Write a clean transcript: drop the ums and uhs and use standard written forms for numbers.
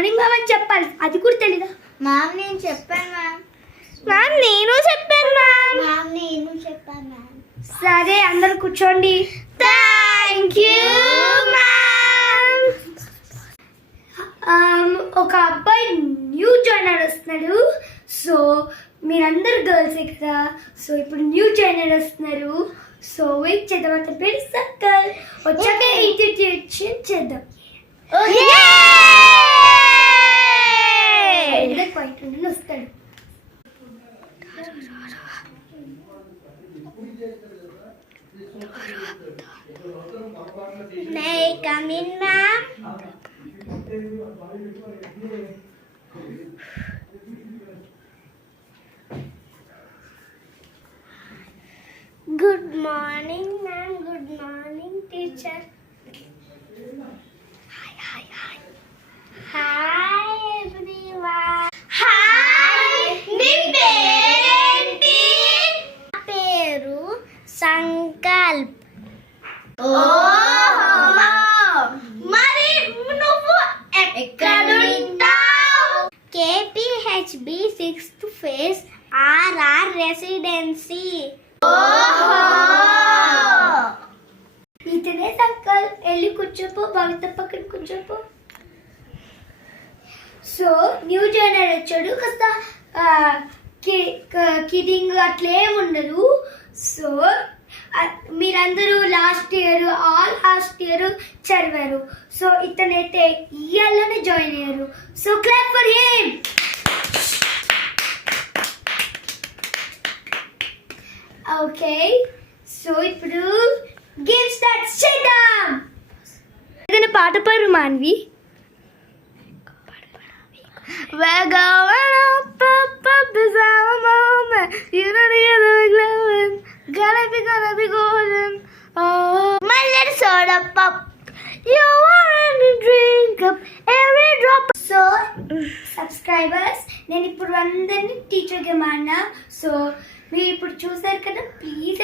Morning ma'am అని చెప్పాలి, అది కూడా తెలీదా? మ్యామ్ నేను చెప్పాను మ్యామ్. మ్యామ్ నేను చెప్పాను మ్యామ్. మ్యామ్ నేను చెప్పాను మ్యామ్. సరే అందరు కూర్చోండి. Thank you ma'am. ఒక అబ్బాయి న్యూ జాయినర్ వస్తున్నాడు. సో మీరందరు గర్ల్సే కదా, సో ఇప్పుడు న్యూ జాయినర్ వస్తున్నారు. సో వెయిట్ చేద్దాం. అతని పేరు సర్కల్. వచ్చాక ఇంట్రడ్యూషన్ చేద్దాం. వస్తాడు. May I come in, ma'am? Good morning, ma'am. Good morning, teacher. Hi, hi, hi. Hi, everyone. Hi, మీ పేరేంటి? నా పేరు సంకల్ప్. మరి నువ్వు ఎక్కడుంటావు? KPHB 6th phase RR residency. ఇతనే సర్కల్. వెళ్ళి కూర్చోపో, భవిత పక్కన కూర్చోపో. సో న్యూ జాయినర్ వచ్చాడు, కాస్త కిడింగ్ అట్లేం ఉండదు. సో మీరందరూ లాస్ట్ ఇయర్ చదివారు. సో ఇతనైతే ఇయర్లోనే జాయిన్ అయ్యారు. So clap for him. Okay, so ఇప్పుడు గేమ్ స్టార్ట్ చేద్దాం. ఏదైనా పాట పాడు Manvi. We're going up, up, up is our moment. You know the other glowing. Gonna be golden. Oh, My little soda pop. you want to drink up every drop. So, subscribers, నేను ఇప్పుడు అందరినీ టీచర్గా మారినా. So మీరు ఇప్పుడు చూసారు కదా, please